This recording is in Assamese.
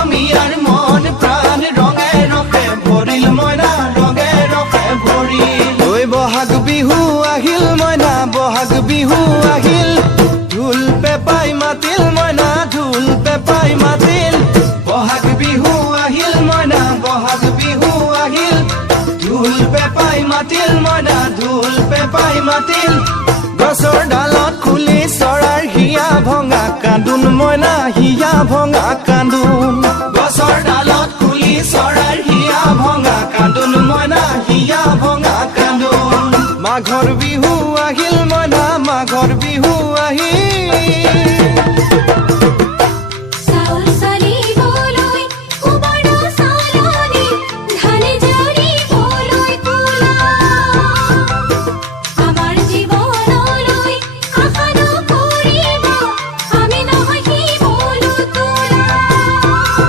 অসমীয়াৰ মন প্ৰাণ ৰঙে ৰসে ভৰিল মইনা ৰঙে ৰসে ভৰিল ঐ বহাগ বিহু আহিল মইনা বহাগ বিহু আহিল ঢোল পেপাই মাতিল মইনা ঢোল পেপাই মাতিল বহাগ বিহু আহিল মইনা বহাগ বিহু আহিল ঢোল পেপাই মাতিল মইনা ঢোল পেপাই মাতিল গছৰ ডালত খুলি চৰাৰ হিয়া ভঙা কান্দোন মইনা হিয়া ভঙা কান্দোন